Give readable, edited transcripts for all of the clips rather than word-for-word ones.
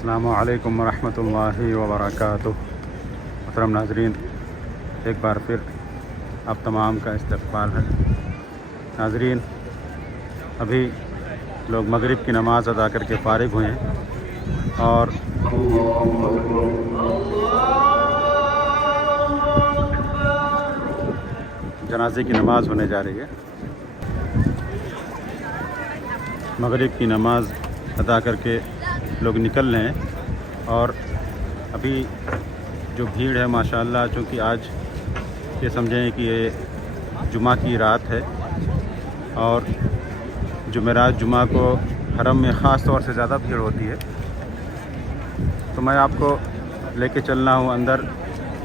السلام علیکم ورحمۃ اللہ وبرکاتہ۔ محترم ناظرین، ایک بار پھر آپ تمام کا استقبال ہے۔ ناظرین، ابھی لوگ مغرب کی نماز ادا کر کے فارغ ہوئے ہیں اور جنازے کی نماز ہونے جا رہی ہے۔ مغرب کی نماز ادا کر کے لوگ نکل رہے ہیں اور ابھی جو بھیڑ ہے ماشاءاللہ، چونکہ آج یہ سمجھیں کہ یہ جمعہ کی رات ہے اور جمعرات جمعہ کو حرم میں خاص طور سے زیادہ بھیڑ ہوتی ہے، تو میں آپ کو لے کے چلنا ہوں اندر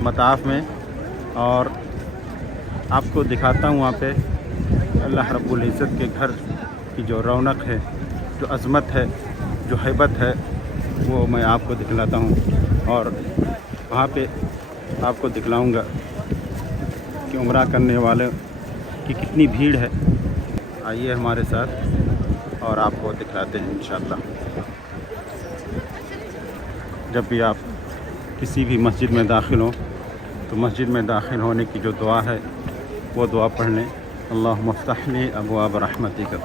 مطاف میں اور آپ کو دکھاتا ہوں وہاں پہ اللہ رب العزت کے گھر کی جو رونق ہے، جو عظمت ہے، جو ہیبت ہے، وہ میں آپ کو دکھلاتا ہوں اور وہاں پہ آپ کو دکھلاؤں گا کہ عمرہ کرنے والے کی کتنی بھیڑ ہے۔ آئیے ہمارے ساتھ اور آپ کو دکھلاتے ہیں انشاءاللہ۔ جب بھی آپ کسی بھی مسجد میں داخل ہوں تو مسجد میں داخل ہونے کی جو دعا ہے وہ دعا پڑھ لیں، اللہم افتح لی ابواب رحمتک۔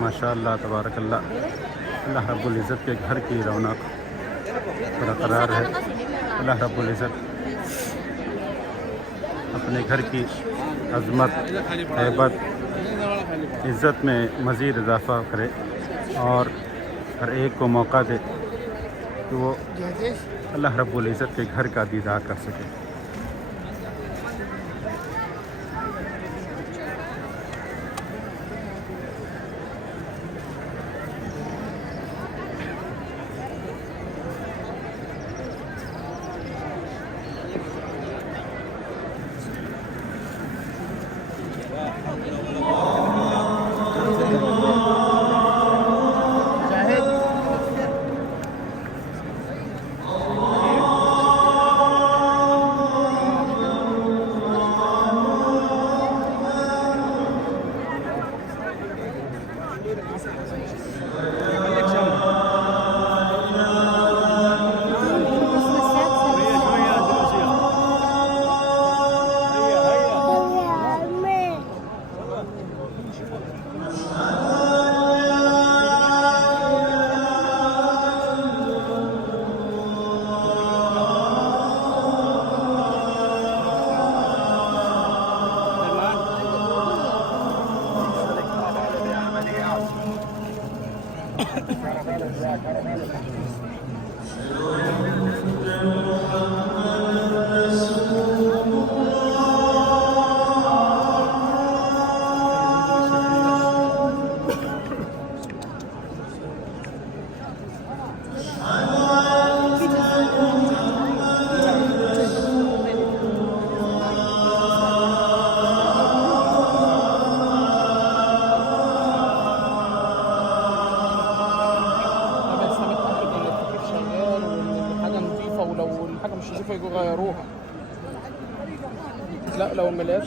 ماشاءاللہ تبارک اللہ، اللہ رب العزت کے گھر کی رونق برقرار ہے۔ اللہ رب العزت اپنے گھر کی عظمت، ہیبت، عزت میں مزید اضافہ کرے اور ہر ایک کو موقع دے کہ وہ اللہ رب العزت کے گھر کا دیدار کر سکے۔ يغيروها. لا لو ملياش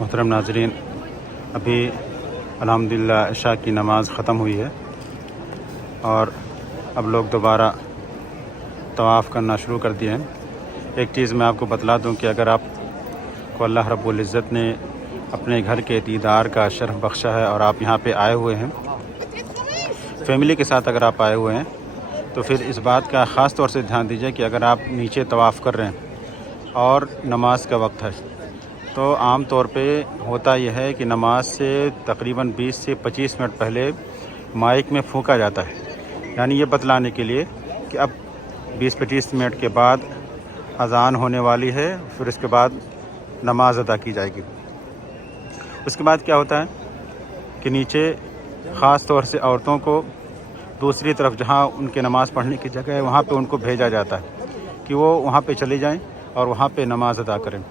محترم ناظرین، ابھی الحمدللہ عشاء کی نماز ختم ہوئی ہے اور اب لوگ دوبارہ طواف کرنا شروع کر دیے ہیں۔ ایک چیز میں آپ کو بتلا دوں کہ اگر آپ کو اللہ رب العزت نے اپنے گھر کے دیدار کا شرف بخشا ہے اور آپ یہاں پہ آئے ہوئے ہیں، فیملی کے ساتھ اگر آپ آئے ہوئے ہیں، تو پھر اس بات کا خاص طور سے دھیان دیجیے کہ اگر آپ نیچے طواف کر رہے ہیں اور نماز کا وقت ہے، تو عام طور پہ ہوتا یہ ہے کہ نماز سے تقریباً 20 سے 25 منٹ پہلے مائک میں پھونکا جاتا ہے، یعنی یہ بتلانے کے لیے کہ اب 20-25 منٹ کے بعد اذان ہونے والی ہے، پھر اس کے بعد نماز ادا کی جائے گی۔ اس کے بعد کیا ہوتا ہے کہ نیچے خاص طور سے عورتوں کو دوسری طرف جہاں ان کے نماز پڑھنے کی جگہ ہے وہاں پہ ان کو بھیجا جاتا ہے کہ وہ وہاں پہ چلے جائیں اور وہاں پہ نماز ادا کریں۔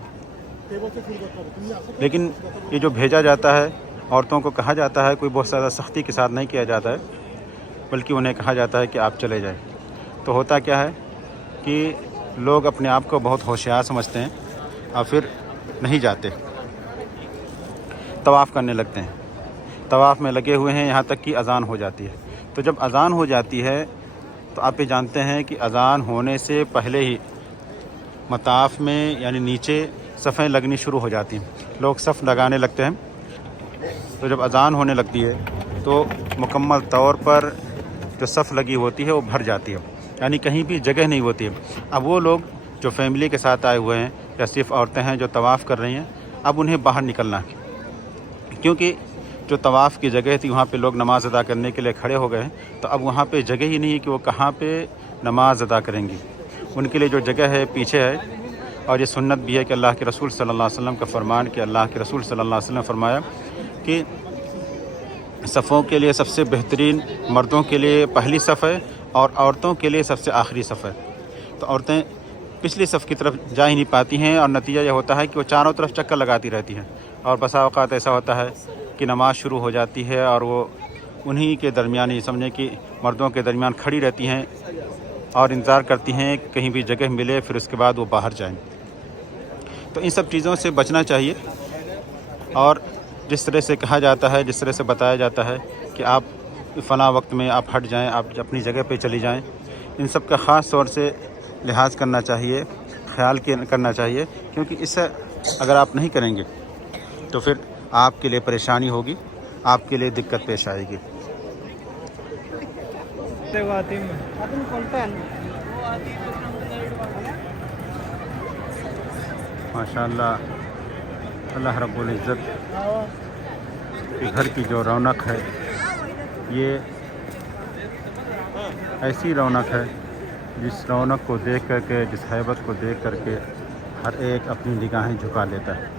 لیکن یہ جو بھیجا جاتا ہے، عورتوں کو کہا جاتا ہے، کوئی بہت زیادہ سختی کے ساتھ نہیں کیا جاتا ہے، بلکہ انہیں کہا جاتا ہے کہ آپ چلے جائیں۔ تو ہوتا کیا ہے کہ لوگ اپنے آپ کو بہت ہوشیار سمجھتے ہیں اور پھر نہیں جاتے، طواف کرنے لگتے ہیں، طواف میں لگے ہوئے ہیں یہاں تک کہ اذان ہو جاتی ہے۔ تو جب اذان ہو جاتی ہے تو آپ یہ جانتے ہیں کہ اذان ہونے سے پہلے ہی مطاف میں یعنی نیچے صفیں لگنی شروع ہو جاتی ہیں، لوگ صف لگانے لگتے ہیں۔ تو جب اذان ہونے لگتی ہے تو مکمل طور پر جو صف لگی ہوتی ہے وہ بھر جاتی ہے، یعنی کہیں بھی جگہ نہیں ہوتی ہے۔ اب وہ لوگ جو فیملی کے ساتھ آئے ہوئے ہیں یا صرف عورتیں ہیں جو طواف کر رہی ہیں، اب انہیں باہر نکلنا ہے، کیونکہ جو طواف کی جگہ تھی وہاں پہ لوگ نماز ادا کرنے کے لیے کھڑے ہو گئے ہیں، تو اب وہاں پہ جگہ ہی نہیں ہے کہ وہ کہاں پہ نماز ادا کریں گی۔ ان کے لیے جو جگہ ہے پیچھے ہے، اور یہ سنت بھی ہے کہ اللہ کے رسول صلی اللہ علیہ وسلم کا فرمان کہ اللہ کے رسول صلی اللہ علیہ وسلم نے فرمایا کہ صفوں کے لیے سب سے بہترین مردوں کے لیے پہلی صف ہے اور عورتوں کے لیے سب سے آخری صف ہے۔ تو عورتیں پچھلی صف کی طرف جا ہی نہیں پاتی ہیں اور نتیجہ یہ ہوتا ہے کہ وہ چاروں طرف چکر لگاتی رہتی ہیں، اور بسا اوقات ایسا ہوتا ہے کہ نماز شروع ہو جاتی ہے اور وہ انہی کے درمیان ہی سمجھیں کہ مردوں کے درمیان کھڑی رہتی ہیں اور انتظار کرتی ہیں کہ کہیں بھی جگہ ملے، پھر اس کے بعد وہ باہر جائیں۔ تو ان سب چیزوں سے بچنا چاہیے، اور جس طرح سے کہا جاتا ہے، جس طرح سے بتایا جاتا ہے کہ آپ فلاں وقت میں آپ ہٹ جائیں، آپ اپنی جگہ پہ چلی جائیں، ان سب کا خاص طور سے لحاظ کرنا چاہیے، خیال کرنا چاہیے، کیونکہ اس سے اگر آپ نہیں کریں گے تو پھر آپ کے لیے پریشانی ہوگی، آپ کے لیے دقت پیش آئے گی۔ ماشاءاللہ اللہ رب العزت کے گھر کی جو رونق ہے، یہ ایسی رونق ہے جس رونق کو دیکھ کر کے، جس ہیبت کو دیکھ کر کے ہر ایک اپنی نگاہیں جھکا لیتا ہے۔